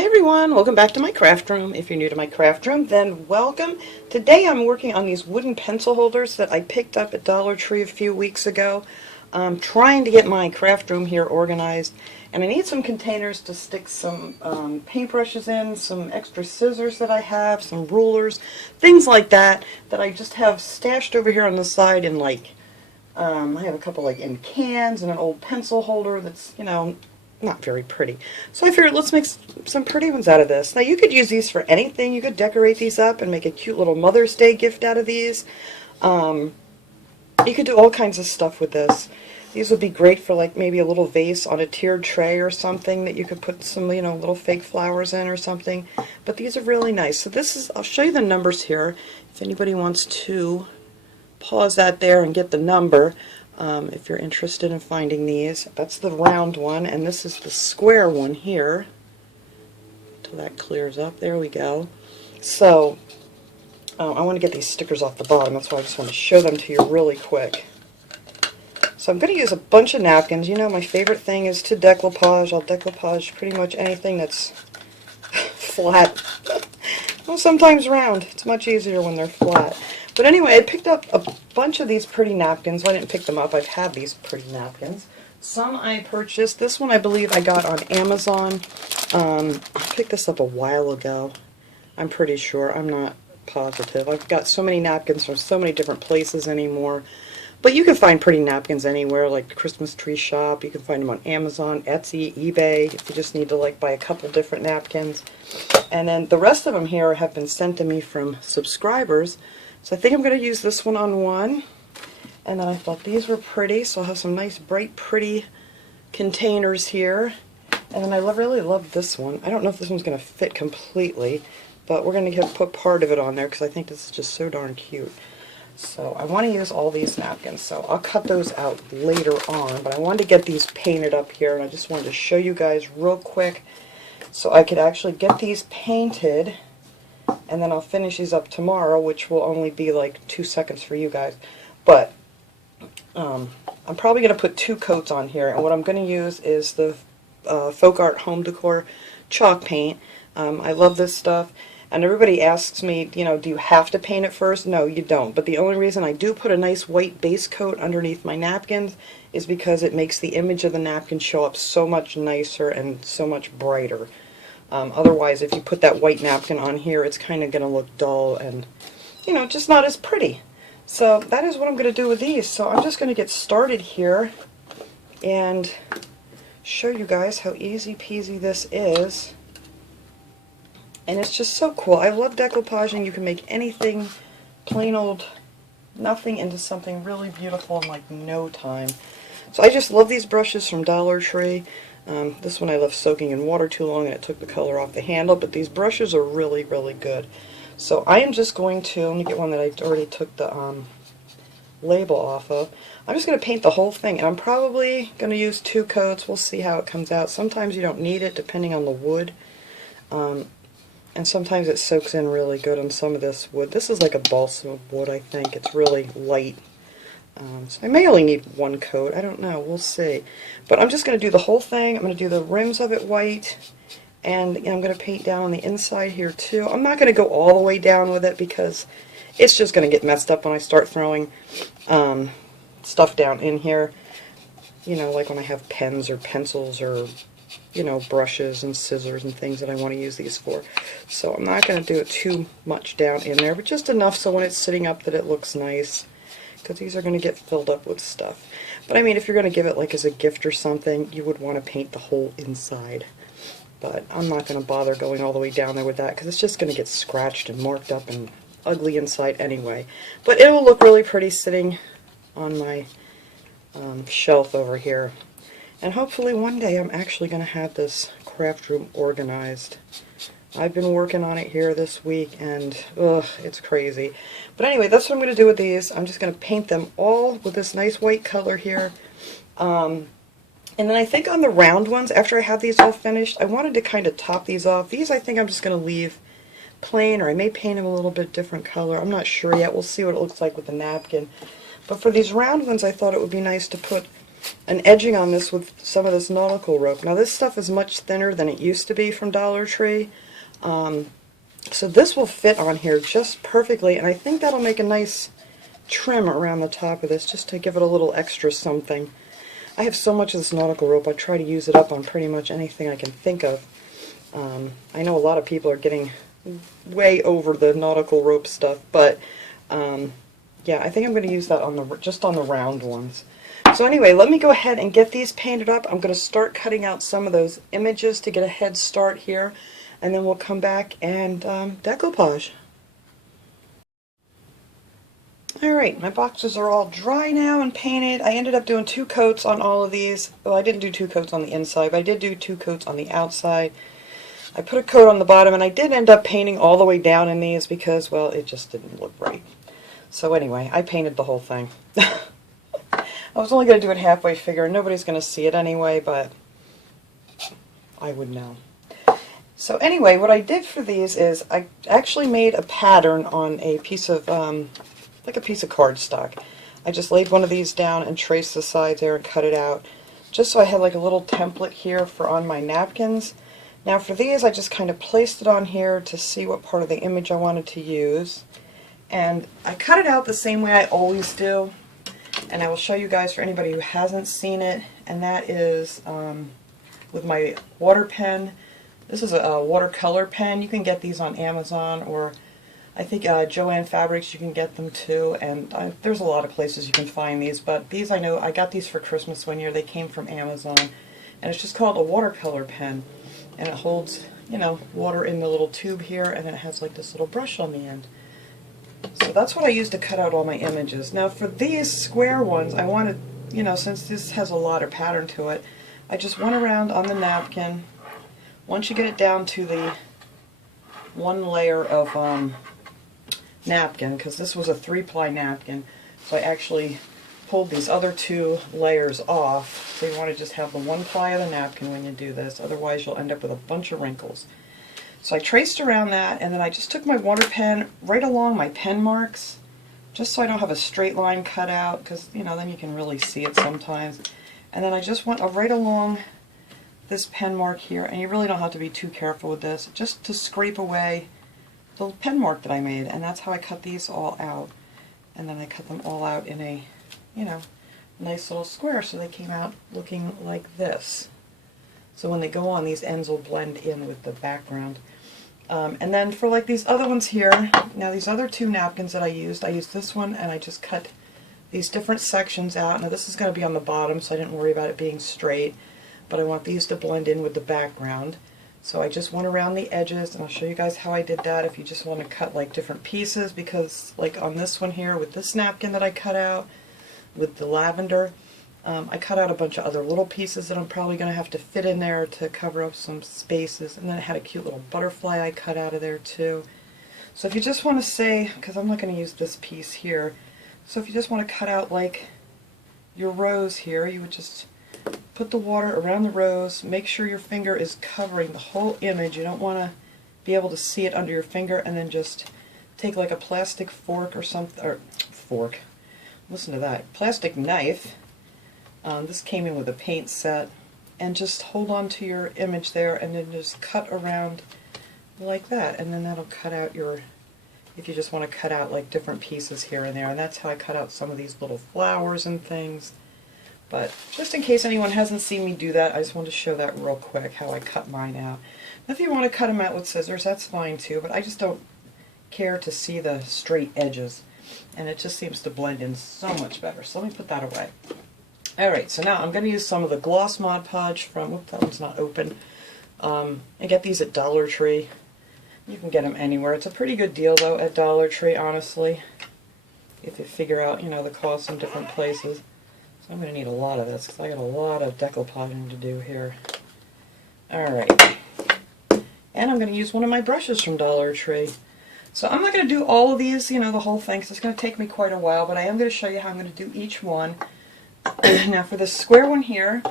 Hi everyone, welcome back to my craft room. If you're new to my craft room, then welcome. Today I'm working on these wooden pencil holders that I picked up at Dollar Tree a few weeks ago. I'm trying to get my craft room here organized, and I need some containers to stick some paintbrushes in, some extra scissors that I have, some rulers, things like that I just have stashed over here on the side in I have a couple in cans and an old pencil holder that's, not very pretty. So I figured let's make some pretty ones out of this. Now you could use these for anything. You could decorate these up and make a cute little Mother's Day gift out of these. You could do all kinds of stuff with this. These would be great for maybe a little vase on a tiered tray or something that you could put some, little fake flowers in or something. But these are really nice. So I'll show you the numbers here if anybody wants to pause that there and get the number. If you're interested in finding these. That's the round one, and this is the square one here. Until that clears up. There we go. So, I want to get these stickers off the bottom. That's why I just want to show them to you really quick. So I'm going to use a bunch of napkins. You know, my favorite thing is to decoupage. I'll decoupage pretty much anything that's flat. Well, sometimes round. It's much easier when they're flat. But anyway, I picked up a bunch of these pretty napkins. Well, I didn't pick them up. I've had these pretty napkins. Some I purchased. This one I believe I got on Amazon. I picked this up a while ago. I'm pretty sure. I'm not positive. I've got so many napkins from so many different places anymore. But you can find pretty napkins anywhere, like the Christmas tree shop. You can find them on Amazon, Etsy, eBay, if you just need to buy a couple different napkins. And then the rest of them here have been sent to me from subscribers. So I think I'm going to use this one on one. And then I thought these were pretty, so I'll have some nice, bright, pretty containers here. And then I really love this one. I don't know if this one's going to fit completely, but we're going to put part of it on there because I think this is just so darn cute. So I want to use all these napkins, so I'll cut those out later on. But I wanted to get these painted up here, and I just wanted to show you guys real quick so I could actually get these painted. And then I'll finish these up tomorrow, which will only be 2 seconds for you guys. But I'm probably going to put 2 coats on here, and what I'm going to use is the Folk Art Home Decor chalk paint. I love this stuff, and everybody asks me, do you have to paint it first? No, you don't. But the only reason I do put a nice white base coat underneath my napkins is because it makes the image of the napkin show up so much nicer and so much brighter. Otherwise, if you put that white napkin on here, it's kind of going to look dull and, just not as pretty. So that is what I'm going to do with these. So I'm just going to get started here and show you guys how easy peasy this is. And it's just so cool. I love decoupaging. You can make anything, plain old nothing, into something really beautiful in no time. So I just love these brushes from Dollar Tree. This one I left soaking in water too long and it took the color off the handle, but these brushes are really, really good. So I am just going to, let me get one that I already took the label off of. I'm just going to paint the whole thing, and I'm probably going to use 2 coats. We'll see how it comes out. Sometimes you don't need it depending on the wood, and sometimes it soaks in really good on some of this wood. This is like a balsam wood, I think. It's really light. So I may only need 1 coat. I don't know. We'll see. But I'm just going to do the whole thing. I'm going to do the rims of it white, and I'm going to paint down on the inside here too. I'm not going to go all the way down with it because it's just going to get messed up when I start throwing stuff down in here. Like when I have pens or pencils or brushes and scissors and things that I want to use these for. So I'm not going to do it too much down in there, but just enough so when it's sitting up that it looks nice. Because these are going to get filled up with stuff. But I mean, if you're going to give it as a gift or something, you would want to paint the whole inside. But I'm not going to bother going all the way down there with that because it's just going to get scratched and marked up and ugly inside anyway. But it will look really pretty sitting on my shelf over here. And hopefully one day I'm actually going to have this craft room organized. I've been working on it here this week, and it's crazy. But anyway, that's what I'm going to do with these. I'm just going to paint them all with this nice white color here. And then I think on the round ones, after I have these all finished, I wanted to kind of top these off. These I think I'm just going to leave plain, or I may paint them a little bit different color. I'm not sure yet. We'll see what it looks like with the napkin. But for these round ones, I thought it would be nice to put an edging on this with some of this nautical rope. Now this stuff is much thinner than it used to be from Dollar Tree. So this will fit on here just perfectly, and I think that'll make a nice trim around the top of this just to give it a little extra something. I have so much of this nautical rope, I try to use it up on pretty much anything I can think of. I know a lot of people are getting way over the nautical rope stuff, but yeah, I think I'm going to use that on the just on the round ones. So anyway, let me go ahead and get these painted up. I'm going to start cutting out some of those images to get a head start here, and then we'll come back and decoupage. Alright, my boxes are all dry now and painted. I ended up doing 2 coats on all of these. Well, I didn't do 2 coats on the inside, but I did do 2 coats on the outside. I put a coat on the bottom, and I did end up painting all the way down in these because, well, it just didn't look right. So anyway, I painted the whole thing. I was only going to do it halfway, figuring nobody's going to see it anyway, but I would know. So anyway, what I did for these is I actually made a pattern on a piece of, like a piece of cardstock. I just laid one of these down and traced the sides there and cut it out, just so I had like a little template here for on my napkins. Now for these, I just kind of placed it on here to see what part of the image I wanted to use. And I cut it out the same way I always do, and I will show you guys for anybody who hasn't seen it, and that is with my water pen. This is a watercolor pen. You can get these on Amazon, or I think Joann Fabrics you can get them too, and there's a lot of places you can find these, but these I know, I got these for Christmas one year. They came from Amazon, and it's just called a watercolor pen, and it holds, you know, water in the little tube here, and then it has like this little brush on the end. So that's what I use to cut out all my images. Now for these square ones, I wanted, you know, since this has a lot of pattern to it, I just went around on the napkin. Once you get it down to the one layer of napkin, because this was a 3-ply napkin, so I actually pulled these other 2 layers off. So you want to just have the 1 ply of the napkin when you do this, otherwise you'll end up with a bunch of wrinkles. So I traced around that, and then I just took my water pen right along my pen marks, just so I don't have a straight line cut out, because, you know, then you can really see it sometimes. And then I just went right along this pen mark here, and you really don't have to be too careful with this, just to scrape away the pen mark that I made, and that's how I cut these all out. And then I cut them all out in a, you know, nice little square, so they came out looking like this. So when they go on, these ends will blend in with the background. And then for like these other ones here, now these other 2 napkins that I used this one, and I just cut these different sections out. Now this is going to be on the bottom, so I didn't worry about it being straight, but I want these to blend in with the background. So I just went around the edges, and I'll show you guys how I did that if you just want to cut like different pieces, because like on this one here with this napkin that I cut out with the lavender, I cut out a bunch of other little pieces that I'm probably going to have to fit in there to cover up some spaces, and then I had a cute little butterfly I cut out of there too. So if you just want to say, because I'm not going to use this piece here, so if you just want to cut out like your rose here, you would just put the water around the rose, make sure your finger is covering the whole image. You don't want to be able to see it under your finger, and then just take like a plastic fork or something, or fork, listen to that, plastic knife. This came in with a paint set, and just hold on to your image there, and then just cut around like that, and then that'll cut out your, if you just want to cut out like different pieces here and there. And that's how I cut out some of these little flowers and things. But just in case anyone hasn't seen me do that, I just wanted to show that real quick, how I cut mine out. Now, if you want to cut them out with scissors, that's fine too, but I just don't care to see the straight edges, and it just seems to blend in so much better. So let me put that away. Alright, so now I'm going to use some of the gloss Mod Podge from, whoop, that one's not open. I get these at Dollar Tree. You can get them anywhere. It's a pretty good deal though at Dollar Tree, honestly, if you figure out, you know, the cost in different places. So I'm going to need a lot of this, because I got a lot of decoupaging to do here. Alright, and I'm going to use one of my brushes from Dollar Tree. So I'm not going to do all of these, you know, the whole thing, because it's going to take me quite a while, but I am going to show you how I'm going to do each one. Now for this square one here,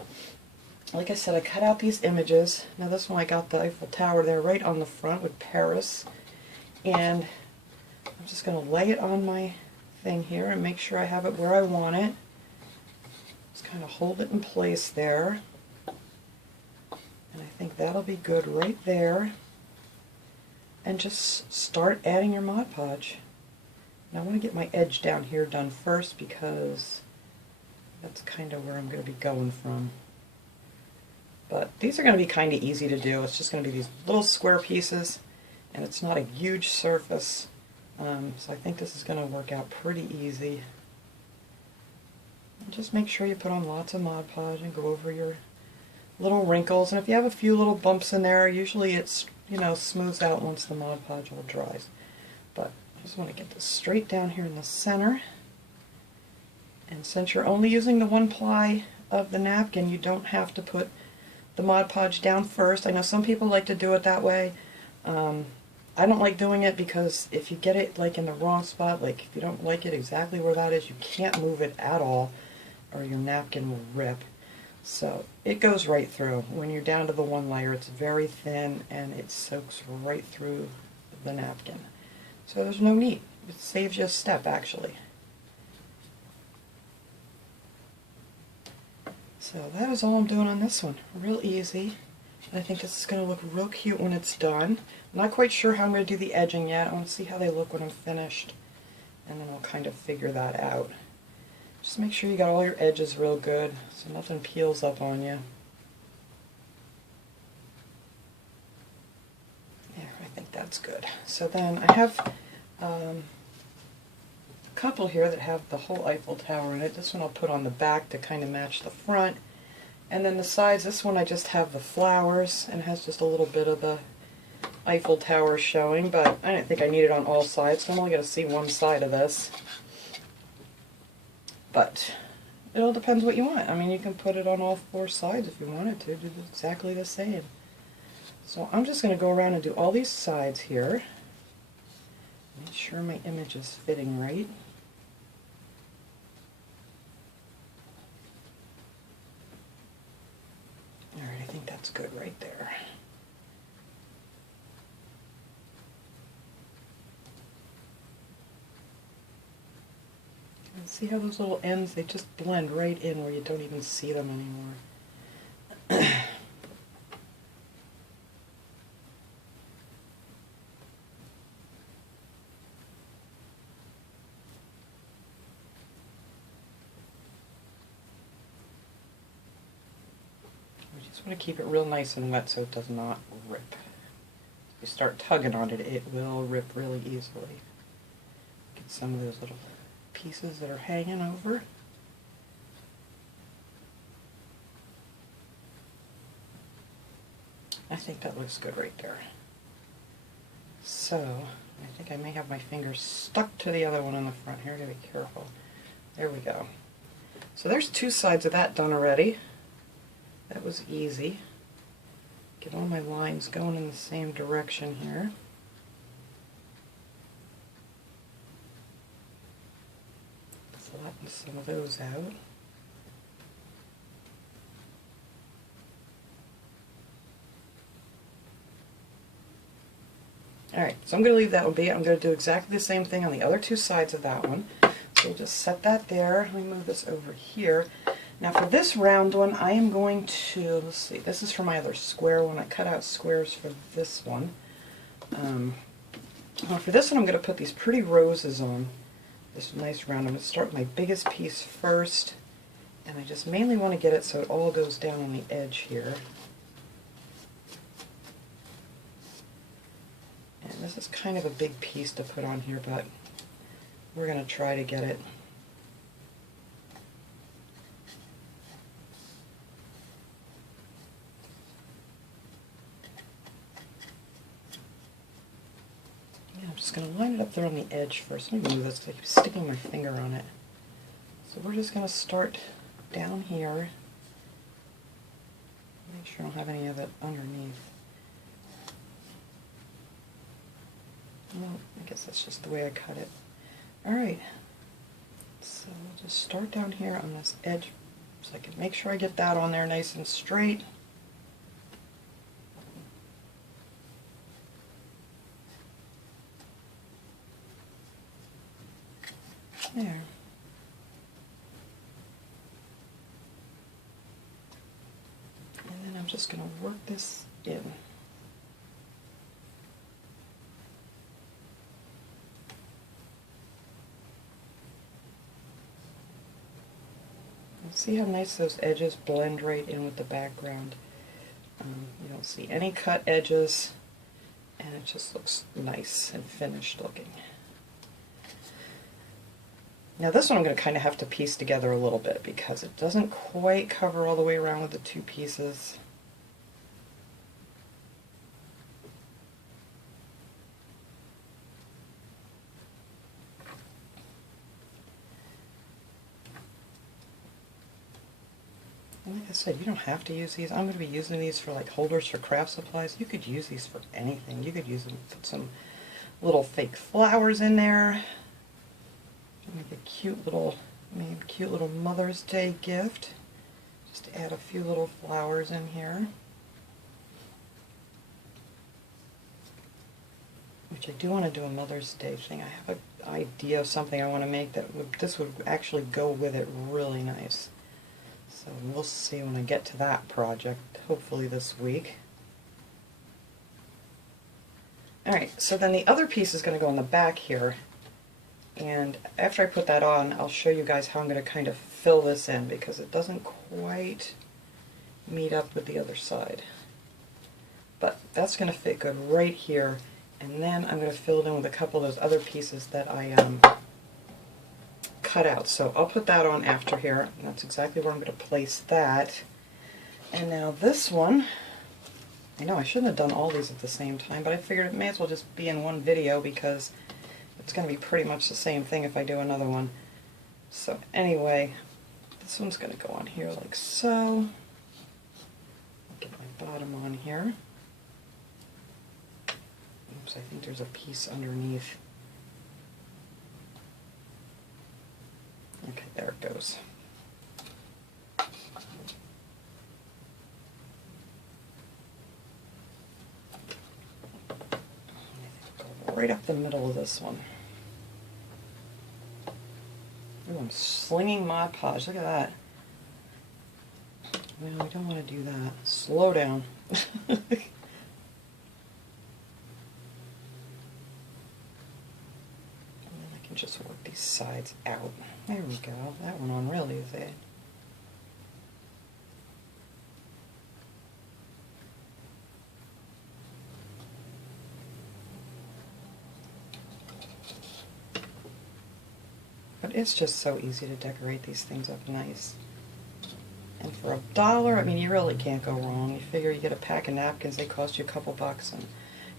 like I said, I cut out these images. Now this one I got the Eiffel Tower there right on the front with Paris, and I'm just going to lay it on my thing here and make sure I have it where I want it. Just kind of hold it in place there. And I think that'll be good right there. And just start adding your Mod Podge. Now I want to get my edge down here done first because that's kind of where I'm going to be going from. But these are going to be kind of easy to do. It's just going to be these little square pieces, and it's not a huge surface. So I think this is going to work out pretty easy. And just make sure you put on lots of Mod Podge and go over your little wrinkles. And if you have a few little bumps in there, usually it's, you know, smooths out once the Mod Podge all dries. But I just want to get this straight down here in the center. And since you're only using the one ply of the napkin, you don't have to put the Mod Podge down first. I know some people like to do it that way. I don't like doing it because if you get it like in the wrong spot, like if you don't like it exactly where that is, you can't move it at all or your napkin will rip. So it goes right through. When you're down to the one layer, it's very thin and it soaks right through the napkin. So there's no need. It saves you a step actually. So that is all I'm doing on this one. Real easy. I think this is going to look real cute when it's done. I'm not quite sure how I'm going to do the edging yet. I want to see how they look when I'm finished, and then I'll kind of figure that out. Just make sure you got all your edges real good so nothing peels up on you. There, I think that's good. So then I have a couple here that have the whole Eiffel Tower in it. This one I'll put on the back to kind of match the front. And then the sides, this one I just have the flowers and has just a little bit of the Eiffel Tower showing, but I didn't think I needed on all sides, so I'm only going to see one side of this. But it all depends what you want. I mean, you can put it on all four sides if you wanted to, do exactly the same. So I'm just going to go around and do all these sides here. Make sure my image is fitting right. Alright, I think that's good right there. And see how those little ends, they just blend right in where you don't even see them anymore. I just want to keep it real nice and wet so it does not rip. If you start tugging on it, it will rip really easily. Get some of those little pieces that are hanging over. I think that looks good right there. So, I think I may have my fingers stuck to the other one on the front here. I gotta be careful. There we go. So there's two sides of that done already. That was easy. Get all my lines going in the same direction here. Flatten some of those out. Alright, so I'm going to leave that one be. I'm going to do exactly the same thing on the other two sides of that one. So we'll just set that there. Let me move this over here. Now for this round one, I am going to, let's see, this is for my other square one. I cut out squares for this one. Well, for this one I'm going to put these pretty roses on this nice round. I'm going to start with my biggest piece first, and I just mainly want to get it so it all goes down on the edge here. And this is kind of a big piece to put on here, but we're going to try to get it. I'm just going to line it up there on the edge first. Let me move this. I keep sticking my finger on it. So we're just going to start down here. Make sure I don't have any of it underneath. Well, I guess that's just the way I cut it. Alright. So we'll just start down here on this edge so I can make sure I get that on there nice and straight. There. just going to work this in. See how nice those edges blend right in with the background. You don't see any cut edges, and it just looks nice and finished looking. Now this one I'm going to kind of have to piece together a little bit because it doesn't quite cover all the way around with the two pieces. Like I said, you don't have to use these. I'm going to be using these for like holders for craft supplies. You could use these for anything. You could use them to put some little fake flowers in there. Make a cute little Mother's Day gift. Just add a few little flowers in here. Which I do want to do a Mother's Day thing. I have an idea of something I want to make that this would actually go with it really nice. So we'll see when I get to that project, hopefully this week. Alright, so then the other piece is going to go on the back here, and after I put that on, I'll show you guys how I'm going to kind of fill this in, because it doesn't quite meet up with the other side. But that's going to fit good right here, and then I'm going to fill it in with a couple of those other pieces that I cut out. So I'll put that on after here, and that's exactly where I'm going to place that. And now this one, I know I shouldn't have done all these at the same time, but I figured it may as well just be in one video because it's going to be pretty much the same thing if I do another one. So anyway, this one's going to go on here like so. Get my bottom on here. Oops, I think there's a piece underneath. Okay, there it goes. Go right up the middle of this one. Ooh, I'm slinging Mod Podge. Look at that. No, we don't want to do that. Slow down. Just work these sides out. There we go. That went on real easy. But it's just so easy to decorate these things up nice. And for $1, I mean, you really can't go wrong. You figure you get a pack of napkins, they cost you a couple bucks, and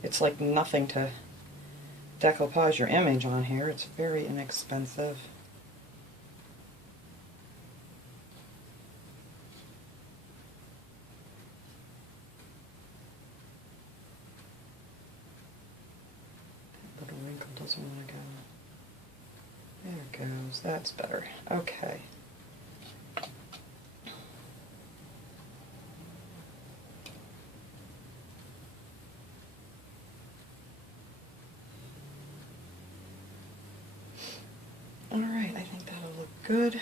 it's like nothing to decoupage your image on here. It's very inexpensive. That little wrinkle doesn't want to go. There it goes. That's better. Okay. Alright, I think that'll look good.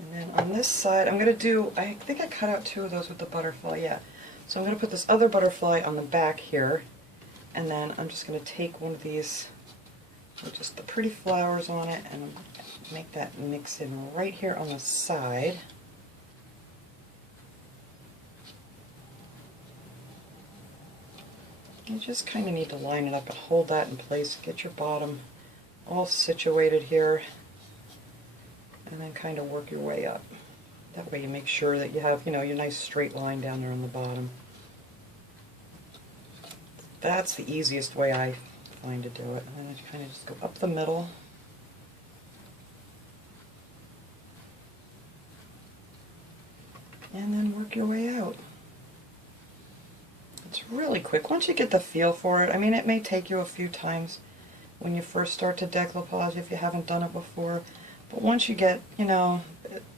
And then on this side, I'm going to do, I think I cut out 2 of those with the butterfly, yeah. So I'm going to put this other butterfly on the back here, and then I'm just going to take one of these with just the pretty flowers on it, and make that mix in right here on the side. You just kind of need to line it up and hold that in place, get your bottom all situated here, and then kind of work your way up. That way you make sure that you have, you know, your nice straight line down there on the bottom. That's the easiest way I find to do it. And then I kind of just go up the middle. And then work your way out. It's really quick. Once you get the feel for it, I mean, it may take you a few times when you first start to decoupage if you haven't done it before, but once you get, you know,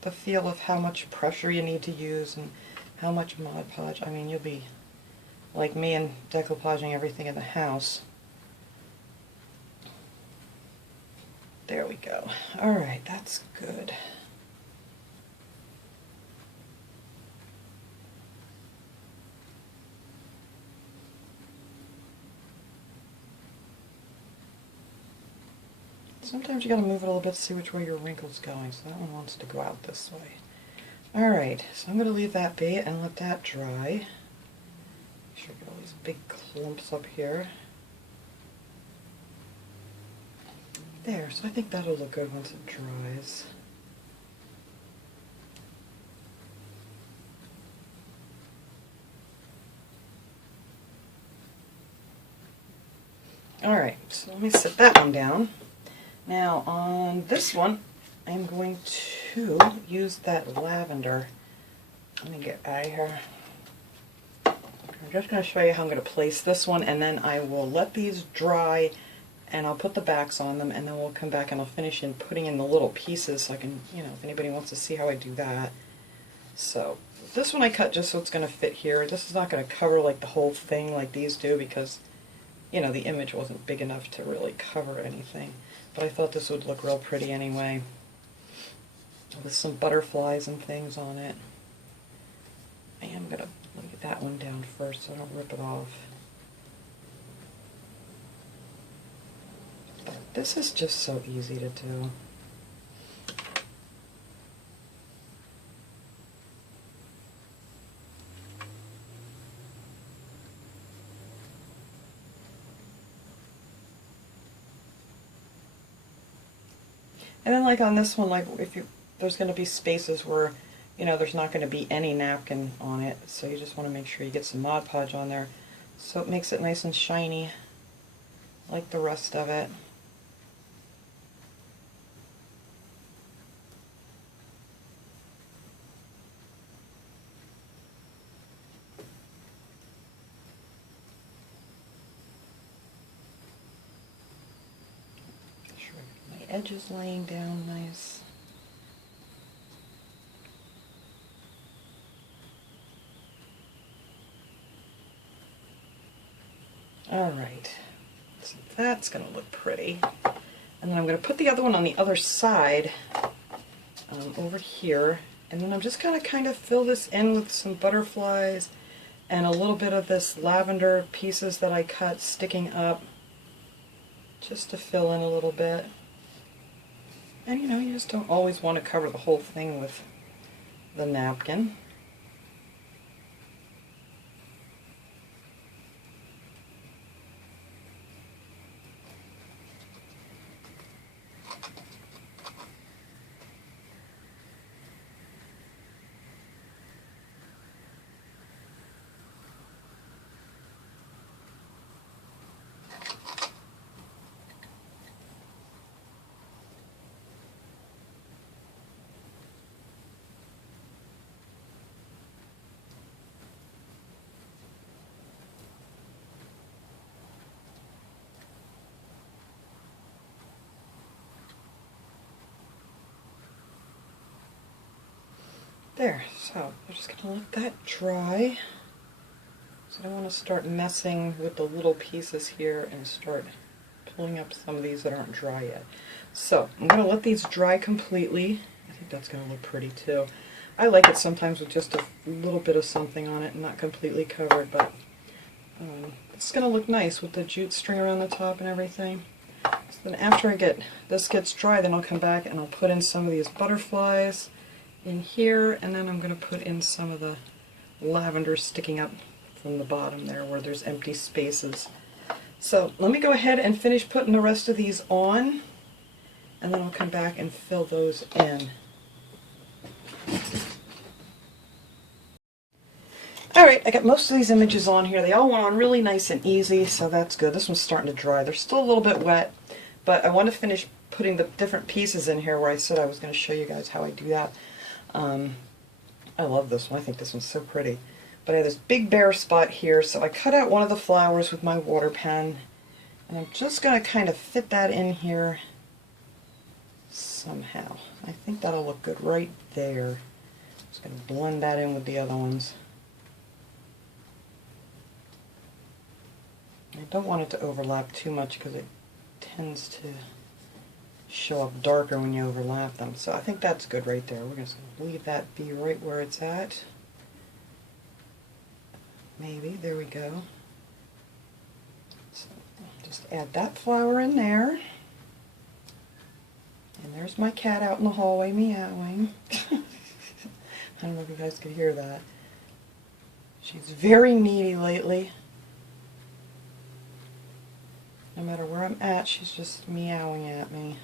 the feel of how much pressure you need to use and how much Mod Podge, I mean, you'll be like me and decoupaging everything in the house. There we go. Alright, that's good. Sometimes you gotta move it a little bit to see which way your wrinkle's going, so that one wants to go out this way. Alright, so I'm gonna leave that be and let that dry. Make sure I get all these big clumps up here. There, so I think that'll look good once it dries. Alright, so let me set that one down. Now on this one, I'm going to use that lavender. Let me get out of here. I'm just going to show you how I'm going to place this one, and then I will let these dry, and I'll put the backs on them, and then we'll come back and I'll finish in putting in the little pieces so I can, if anybody wants to see how I do that. So this one I cut just so it's going to fit here. This is not going to cover like the whole thing like these do because, the image wasn't big enough to really cover anything. But I thought this would look real pretty anyway, with some butterflies and things on it. I am going to lay that one down first so I don't rip it off. But this is just so easy to do. And then like on this one, like there's going to be spaces where, there's not going to be any napkin on it, so you just want to make sure you get some Mod Podge on there so it makes it nice and shiny like the rest of it. Edges laying down nice. Alright, so that's going to look pretty. And then I'm going to put the other one on the other side over here, and then I'm just going to kind of fill this in with some butterflies and a little bit of this lavender pieces that I cut sticking up just to fill in a little bit. And you just don't always want to cover the whole thing with the napkin. There, so I'm just going to let that dry. So I don't want to start messing with the little pieces here and start pulling up some of these that aren't dry yet. So I'm going to let these dry completely. I think that's going to look pretty too. I like it sometimes with just a little bit of something on it and not completely covered, but it's going to look nice with the jute string around the top and everything. So then after this gets dry, then I'll come back and I'll put in some of these butterflies in here, and then I'm going to put in some of the lavender sticking up from the bottom there where there's empty spaces. So let me go ahead and finish putting the rest of these on, and then I'll come back and fill those in. Alright, I got most of these images on here. They all went on really nice and easy, so that's good. This one's starting to dry. They're still a little bit wet, but I want to finish putting the different pieces in here where I said I was going to show you guys how I do that. I love this one. I think this one's so pretty. But I have this big bare spot here, so I cut out one of the flowers with my water pen, and I'm just going to kind of fit that in here somehow. I think that'll look good right there. Just going to blend that in with the other ones. I don't want it to overlap too much because it tends to show up darker when you overlap them. So I think that's good right there. We're just going to leave that be right where it's at. Maybe. There we go. So just add that flower in there. And there's my cat out in the hallway meowing. I don't know if you guys could hear that. She's very needy lately. No matter where I'm at, she's just meowing at me.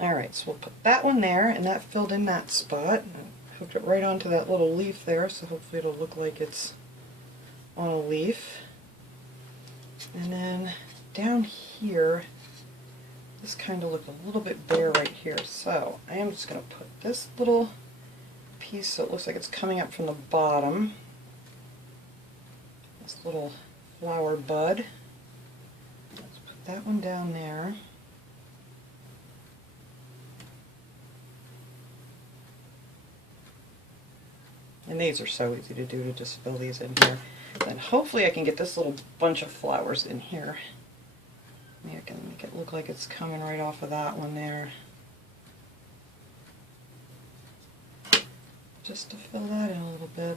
Alright, so we'll put that one there, and that filled in that spot. I hooked it right onto that little leaf there, so hopefully it'll look like it's on a leaf. And then down here, this kind of looked a little bit bare right here, so I am just going to put this little piece so it looks like it's coming up from the bottom. This little flower bud. Let's put that one down there. And these are so easy to do, to just fill these in here. Then hopefully I can get this little bunch of flowers in here. Maybe I can make it look like it's coming right off of that one there. Just to fill that in a little bit.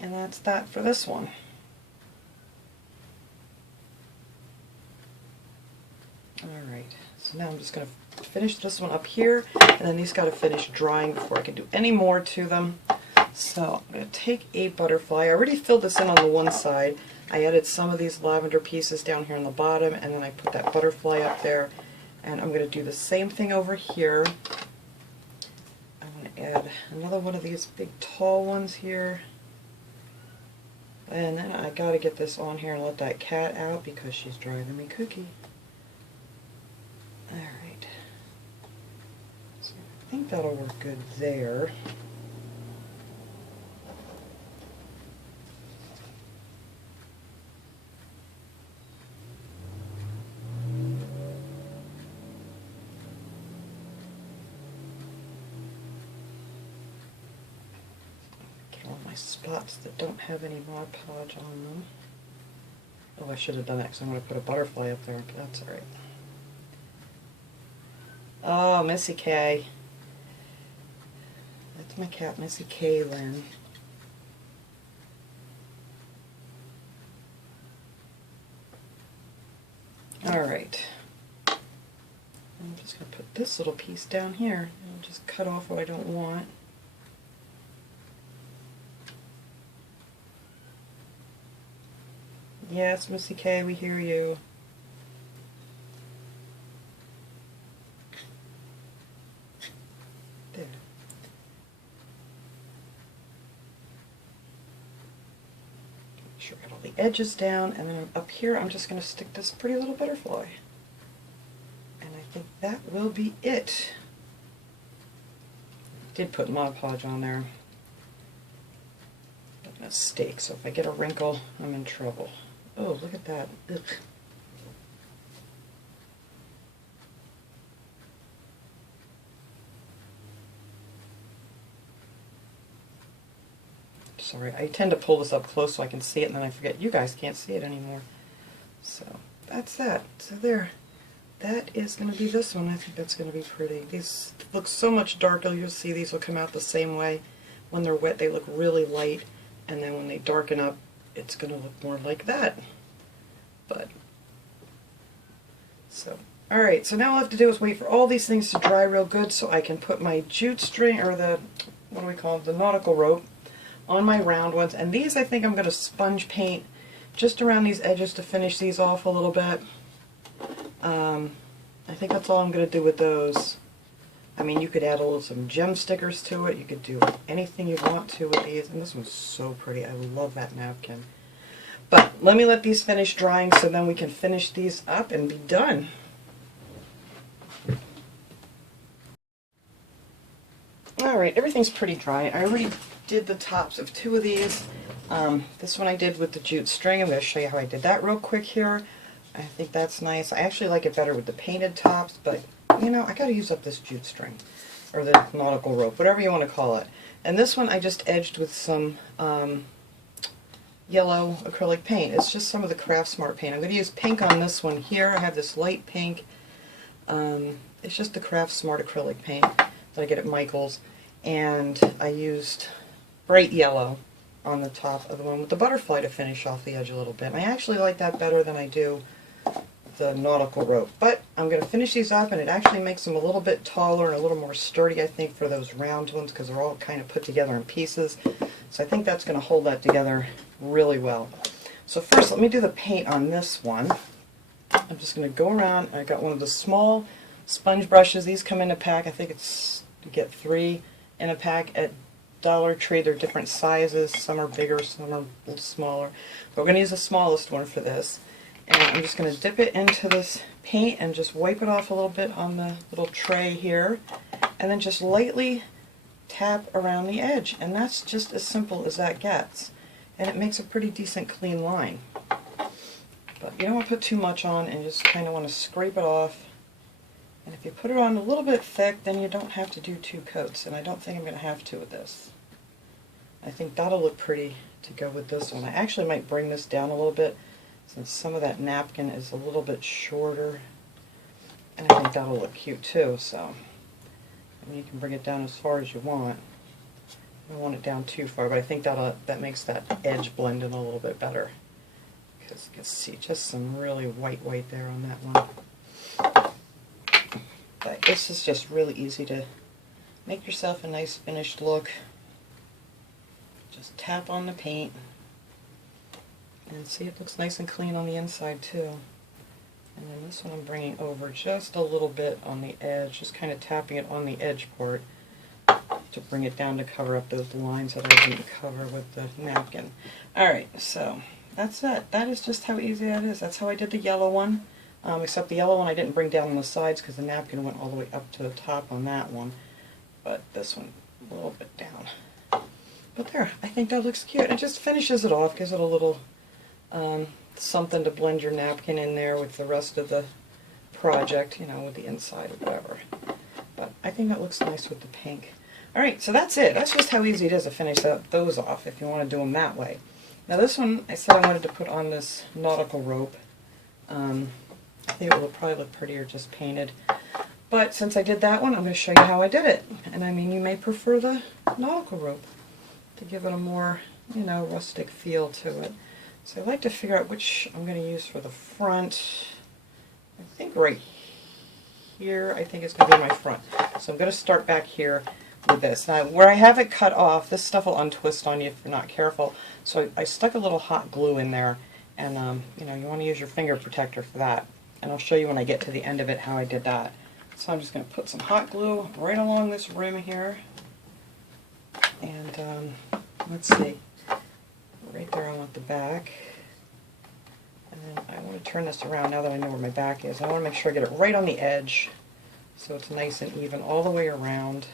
And that's that for this one. Alright, so now I'm just going to finish this one up here, and then these got to finish drying before I can do any more to them. So I'm going to take a butterfly. I already filled this in on the one side. I added some of these lavender pieces down here on the bottom, and then I put that butterfly up there. And I'm going to do the same thing over here. I'm going to add another one of these big tall ones here. And then I got to get this on here and let that cat out because she's driving me cookie. Alright. So I think that'll work good there. Spots that don't have any Mod Podge on them. Oh, I should have done that because I'm going to put a butterfly up there, but that's alright. Oh, Missy K. That's my cat, Missy Kaylin. Alright. I'm just going to put this little piece down here and just cut off what I don't want. Yes, Missy K, we hear you. There. Make sure I got all the edges down, and then up here I'm just going to stick this pretty little butterfly. And I think that will be it. I did put Mod Podge on there. A mistake, so if I get a wrinkle, I'm in trouble. Oh, look at that. Ugh. Sorry, I tend to pull this up close so I can see it, and then I forget you guys can't see it anymore. So that's that. So there. That is going to be this one. I think that's going to be pretty. These look so much darker. You'll see these will come out the same way. When they're wet, they look really light, and then when they darken up, it's going to look more like that. But, so, alright, so now all I have to do is wait for all these things to dry real good so I can put my jute string, or the, what do we call it, the nautical rope, on my round ones. And these I think I'm going to sponge paint just around these edges to finish these off a little bit. I think that's all I'm going to do with those. I mean, you could add some gem stickers to it. You could do anything you want to with these. And this one's so pretty. I love that napkin. But let me let these finish drying so then we can finish these up and be done. Alright, everything's pretty dry. I already did the tops of two of these. This one I did with the jute string. I'm going to show you how I did that real quick here. I think that's nice. I actually like it better with the painted tops, but you know, I got to use up this jute string, or the nautical rope, whatever you want to call it. And this one I just edged with some yellow acrylic paint. It's just some of the Craft Smart paint. I'm going to use pink on this one here. I have this light pink. It's just the Craft Smart acrylic paint that I get at Michael's. And I used bright yellow on the top of the one with the butterfly to finish off the edge a little bit. And I actually like that better than I do the nautical rope. But I'm going to finish these up, and it actually makes them a little bit taller and a little more sturdy, I think, for those round ones, because they're all kind of put together in pieces. So I think that's going to hold that together really well. So first, let me do the paint on this one. I'm just going to go around. I got one of the small sponge brushes. These come in a pack. I think it's, you get 3 in a pack at Dollar Tree. They're different sizes. Some are bigger, some are a little smaller. But we're going to use the smallest one for this. And I'm just going to dip it into this paint and just wipe it off a little bit on the little tray here. And then just lightly tap around the edge. And that's just as simple as that gets. And it makes a pretty decent clean line. But you don't want to put too much on, and you just kind of want to scrape it off. And if you put it on a little bit thick, then you don't have to do 2 coats. And I don't think I'm going to have to with this. I think that'll look pretty to go with this one. I actually might bring this down a little bit, since some of that napkin is a little bit shorter, and I think that'll look cute too. So, I mean, you can bring it down as far as you want. I don't want it down too far, but I think that makes that edge blend in a little bit better. Because you can see just some really white there on that one. But this is just really easy to make yourself a nice finished look. Just tap on the paint. And see, it looks nice and clean on the inside too. And then this one I'm bringing over just a little bit on the edge, just kind of tapping it on the edge part to bring it down to cover up those lines that I didn't cover with the napkin. Alright, so that's it. That is just how easy that is. That's how I did the yellow one. Except the yellow one I didn't bring down on the sides because the napkin went all the way up to the top on that one. But this one, a little bit down. But there, I think that looks cute. It just finishes it off, gives it a little something to blend your napkin in there with the rest of the project, you know, with the inside or whatever. But I think that looks nice with the pink. Alright, so that's it. That's just how easy it is to finish those off if you want to do them that way. Now this one, I said I wanted to put on this nautical rope. I think it will probably look prettier just painted. But since I did that one, I'm going to show you how I did it. And I mean, you may prefer the nautical rope to give it a more, you know, rustic feel to it. So I like to figure out which I'm going to use for the front. I think right here, I think it's going to be my front. So I'm going to start back here with this. Now, where I have it cut off, this stuff will untwist on you if you're not careful. So I stuck a little hot glue in there, and you know, you want to use your finger protector for that. And I'll show you when I get to the end of it how I did that. So I'm just going to put some hot glue right along this rim here. And let's see, right there I want the back. And then I want to turn this around now that I know where my back is. I want to make sure I get it right on the edge so it's nice and even all the way around.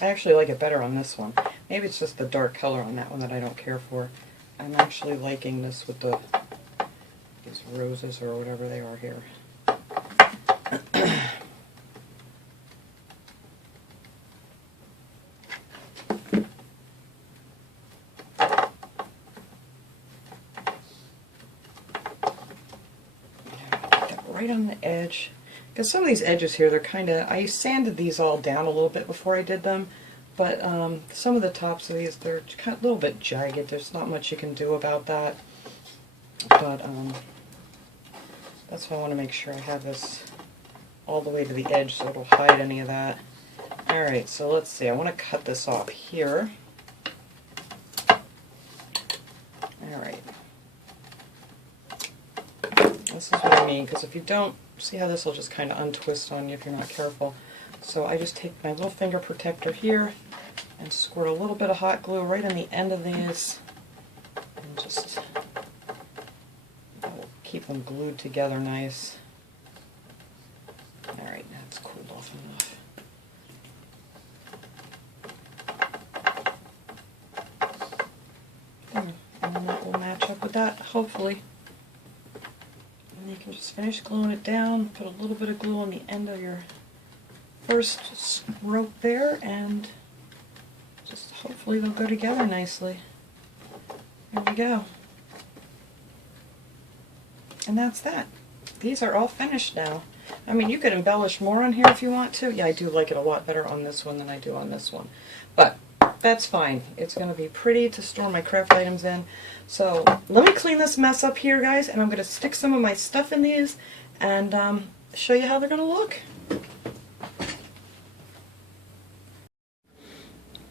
I actually like it better on this one. Maybe it's just the dark color on that one that I don't care for. I'm actually liking this with these roses or whatever they are here. Right on the edge. Because some of these edges here, they're kind of, I sanded these all down a little bit before I did them, but some of the tops of these, they're kind of a little bit jagged. There's not much you can do about that, but that's why I want to make sure I have this all the way to the edge so it'll hide any of that. Alright, so let's see, I want to cut this off here. Alright. This is what I mean, because if you don't, see how this will just kind of untwist on you if you're not careful. So I just take my little finger protector here and squirt a little bit of hot glue right on the end of these, and just that will keep them glued together nice. Alright, now it's cooled off enough. There, and then that will match up with that, hopefully. And you can just finish gluing it down, put a little bit of glue on the end of your first rope there, and just hopefully they'll go together nicely. There we go. And that's that. These are all finished now. I mean, you could embellish more on here if you want to. Yeah, I do like it a lot better on this one than I do on this one. But that's fine. It's going to be pretty to store my craft items in. So let me clean this mess up here, guys, and I'm going to stick some of my stuff in these and show you how they're going to look.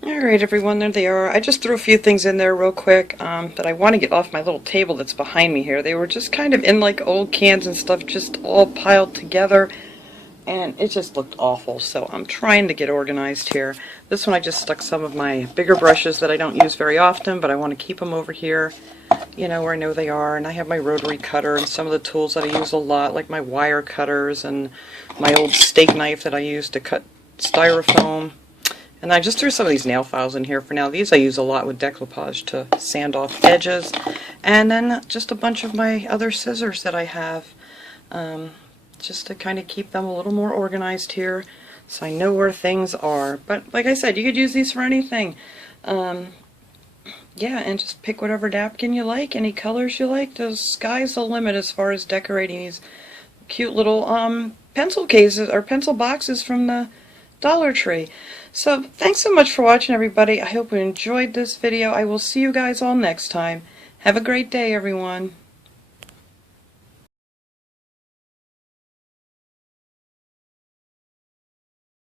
Alright everyone, there they are. I just threw a few things in there real quick that I want to get off my little table that's behind me here. They were just kind of in like old cans and stuff, just all piled together, and it just looked awful, so I'm trying to get organized here. This one I just stuck some of my bigger brushes that I don't use very often, but I want to keep them over here, you know, where I know they are. And I have my rotary cutter and some of the tools that I use a lot, like my wire cutters and my old steak knife that I use to cut styrofoam. And I just threw some of these nail files in here for now. These I use a lot with decoupage to sand off edges. And then just a bunch of my other scissors that I have, just to kind of keep them a little more organized here, so I know where things are. But like I said, you could use these for anything. Yeah, and just pick whatever napkin you like, any colors you like. The sky's the limit as far as decorating these cute little pencil cases or pencil boxes from the Dollar Tree. So thanks so much for watching, everybody. I hope you enjoyed this video. I will see you guys all next time. Have a great day, everyone.